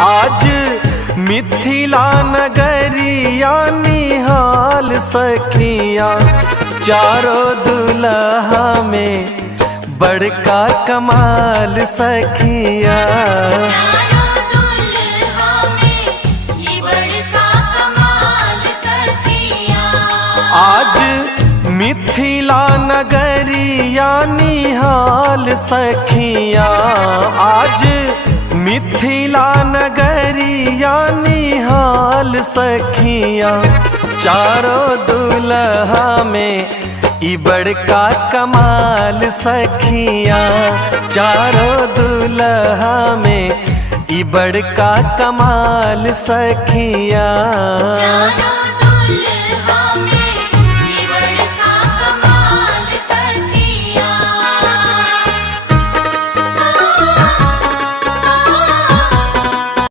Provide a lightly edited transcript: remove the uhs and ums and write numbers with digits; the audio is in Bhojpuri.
आज मिथिला नगरिया निहाल सखिया, चारों दुल्हा में बड़का कमाल सखिया। आज मिथिला नगरिया निहाल सखिया, आज मिथिला नगरिया निहाल सखिया, चारों दुल्हा में ई बड़का कमाल सखिया, चारों दुल्हा में ई बड़का कमाल सखिया।